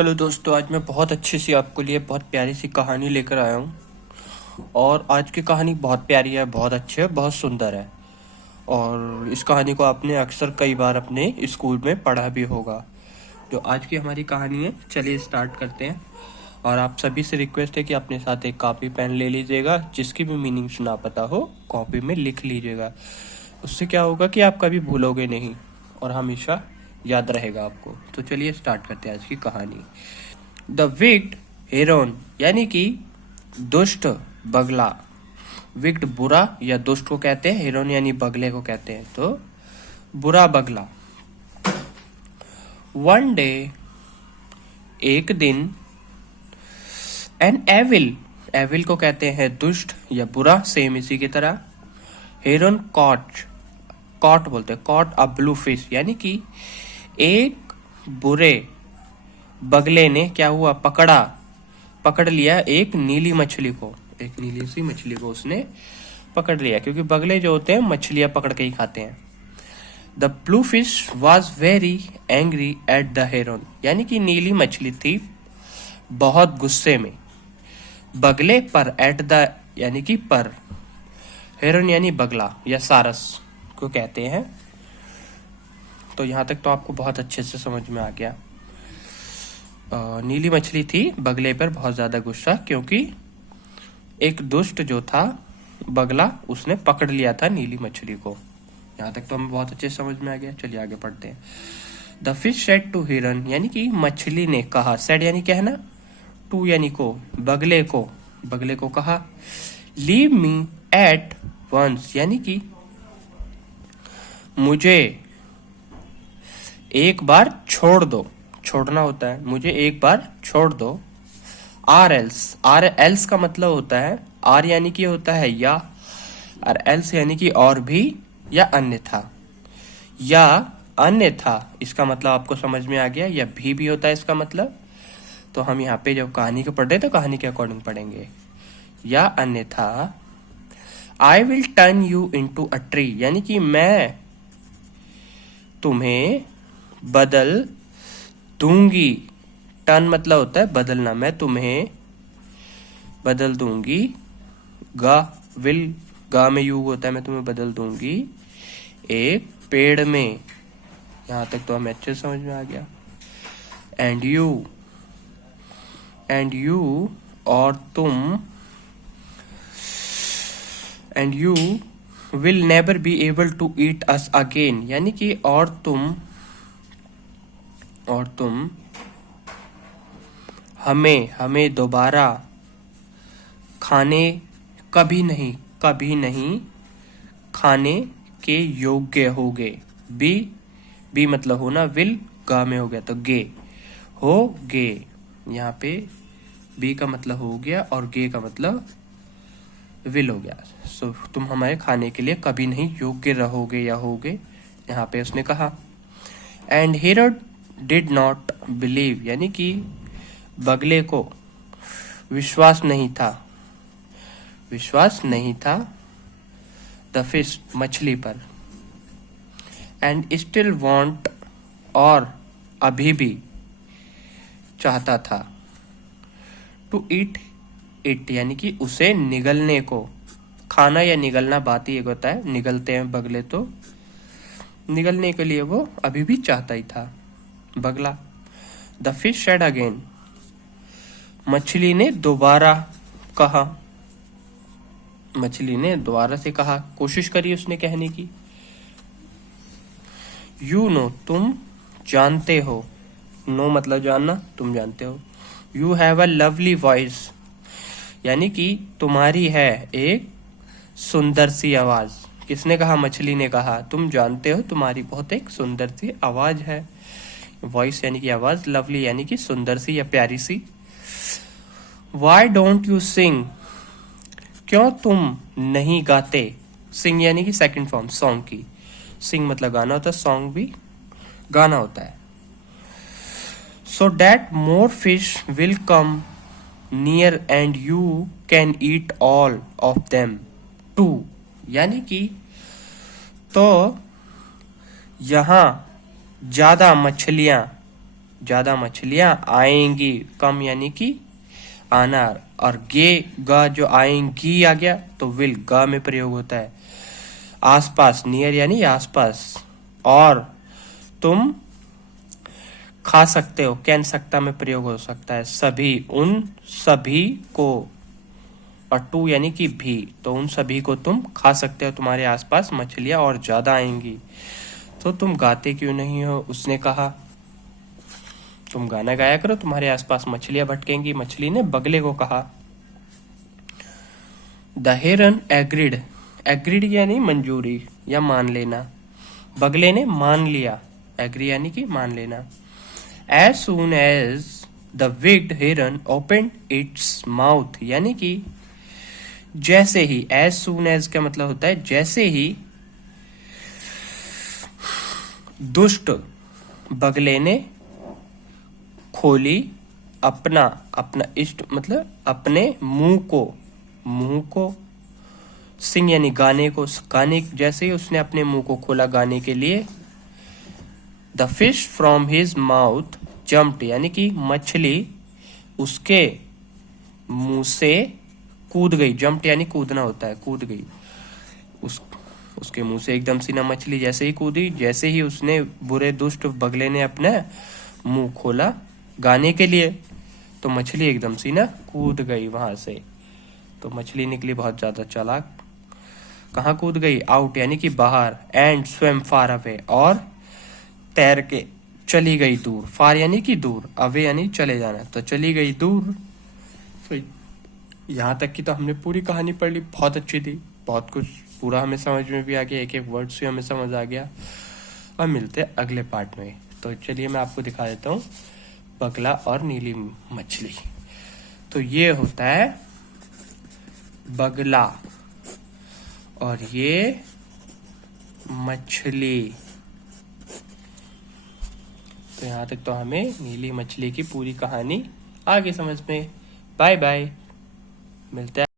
Hello दोस्तों, आज मैं बहुत अच्छी सी आपके लिए बहुत प्यारी सी कहानी लेकर आया हूँ। और आज की कहानी बहुत प्यारी है, बहुत अच्छी है, बहुत सुंदर है। और इस कहानी को आपने अक्सर कई बार अपने स्कूल में पढ़ा भी होगा। जो आज की हमारी कहानी है, चलिए स्टार्ट करते हैं। और आप सभी से रिक्वेस्ट है कि अपने साथ एक कॉपी पेन ले लीजिएगा, जिसकी भी मीनिंग्स ना पता हो कॉपी में लिख लीजिएगा। उससे क्या होगा कि आप कभी भूलोगे नहीं और हमेशा याद रहेगा आपको। तो चलिए स्टार्ट करते हैं आज की कहानी। द विक्ड हेरोन यानी कि दुष्ट बगला। विक्ड बुरा या दुष्ट को कहते हैं, हेरोन यानी बगले को कहते हैं। तो बुरा बगला। वन डे, एक दिन, एन एविल, एविल को कहते हैं दुष्ट या बुरा, सेम इसी की तरह। हेरोन कॉट, कॉट बोलते हैं, कॉट अ ब्लू फिश यानी कि एक बुरे बगले ने क्या हुआ, पकड़ लिया एक नीली मछली को। एक नीली सी मछली को उसने पकड़ लिया, क्योंकि बगले जो होते हैं मछलियां पकड़ के ही खाते हैं। The blue fish was very angry at the Heron यानी कि नीली मछली थी बहुत गुस्से में बगले पर। एट द यानी कि पर, हेरोन यानी बगला या सारस को कहते हैं। तो यहां तक तो आपको बहुत अच्छे से समझ में आ गया। नीली मछली थी बगले पर बहुत ज्यादा गुस्सा, क्योंकि एक दुष्ट जो था बगला, उसने पकड़ लिया था नीली मछली को। यहाँ तक तो हमें बहुत अच्छे समझ में आ गया। चलिए आगे पढ़ते हैं। द फिश सेड टू हिरन यानी कि मछली ने कहा, सेड यानी कहना, टू यानी को, बगले को कहा, लीव मी एट वंस यानी कि मुझे एक बार छोड़ दो। छोड़ना होता है, मुझे एक बार छोड़ दो। आर एल्स का मतलब होता है, आर यानी कि होता है या, और एल्स यानी कि और भी या अन्यथा। या अन्यथा इसका मतलब आपको समझ में आ गया, या भी होता है इसका मतलब। तो हम यहाँ पे जब कहानी को पढ़ रहे तो कहानी के अकॉर्डिंग पढ़ेंगे। या अन्यथा I will turn you into a tree यानी कि मैं तुम्हें बदल दूंगी। टर्न मतलब होता है बदलना, मैं तुम्हें बदल दूंगी। गा में यू होता है, मैं तुम्हें बदल दूंगी एक पेड़ में। यहां तक तो हमें अच्छे समझ में आ गया। एंड यू और तुम, and you will never be able to eat us again यानी कि और तुम हमें दोबारा खाने कभी नहीं खाने के योग्य होगे। बी मतलब होना, विल गा में हो गया तो गे होगे। यहाँ पे बी का मतलब हो गया और गे का मतलब विल हो गया। सो तुम हमारे खाने के लिए कभी नहीं योग्य रहोगे या होगे, यहाँ पे उसने कहा। And Herod did not believe यानी कि बगले को विश्वास नहीं था द फिश मछली पर। एंड स्टिल वांट और अभी भी चाहता था, टू ईट इट यानी कि उसे निगलने को। खाना या निगलना बात ही एक होता है, निगलते हैं बगले, तो निगलने के लिए वो अभी भी चाहता ही था बगला। द फिश सेड अगेन मछली ने दोबारा कहा, मछली ने दोबारा से कहा, कोशिश करी उसने कहने की। यू नो तुम जानते हो, नो मतलब जानना, तुम जानते हो। You have a lovely voice यानी कि तुम्हारी है एक सुंदर सी आवाज। किसने कहा? मछली ने कहा, तुम जानते हो तुम्हारी बहुत एक सुंदर सी आवाज है। वॉइस यानी कि आवाज, लवली यानी कि सुंदर सी या प्यारी सी। वाई डोंट यू सिंग क्यों तुम नहीं गाते। सिंग यानी कि सेकंड फॉर्म सॉन्ग की, सिंग मतलब गाना होता है, सॉन्ग भी गाना होता है। So that more fish will come near and you can eat all of them too यानी कि तो यहां ज्यादा मछलियां ज्यादा मछलियां आएंगी, कम यानी कि आना, और गे ग जो आएंगी आ गया तो विल ग में प्रयोग होता है। आसपास नियर यानी आसपास, और तुम खा सकते हो कैन सकता में प्रयोग हो सकता है। सभी, उन सभी को, और टू यानी कि भी, तो उन सभी को तुम खा सकते हो, तुम्हारे आसपास मछलियां और ज्यादा आएंगी। तो तुम गाते क्यों नहीं हो, उसने कहा। तुम गाना गाया करो, तुम्हारे आसपास मछलियां भटकेंगी, मछली ने बगले को कहा। द हेरन एग्रीड, एग्रीड यानी मंजूरी या मान लेना, बगले ने मान लिया, एग्री यानी कि मान लेना। As soon as the wicked heron open its mouth, यानी कि जैसे ही, एज सून एज का मतलब होता है जैसे ही दुष्ट बगले ने खोली अपना, अपना इष्ट मतलब अपने मुंह को, सिंग यानी गाने को, गाने, जैसे ही उसने अपने मुंह को खोला गाने के लिए, the fish from his mouth jumped, यानी कि मछली उसके मुंह से कूद गई। जम्प्ड यानी कूदना होता है, कूद गई। उसके मुंह से एकदम सी ना मछली जैसे ही कूदी, जैसे ही उसने बुरे दुष्ट बगले ने अपना मुंह खोला गाने के लिए, तो मछली एकदम सी ना कूद गई वहां से। तो मछली निकली बहुत ज्यादा चालाक। कहाँ कूद गई, आउट यानी कि बाहर, एंड स्विम फार अवे, और तैर के चली गई दूर। फार यानी कि दूर, अवे यानी चले जाना, तो चली गई दूर। तो यहाँ तक की तो हमने पूरी कहानी पढ़ ली, बहुत अच्छी थी, बहुत कुछ पूरा हमें समझ में भी आ गया, एक एक वर्ड से हमें समझ आ गया। और मिलते हैं अगले पार्ट में। तो चलिए मैं आपको दिखा देता हूँ बगला और नीली मछली। तो ये होता है बगला और ये मछली। तो यहाँ तक तो हमें नीली मछली की पूरी कहानी आगे समझ में। बाय बाय, मिलता है।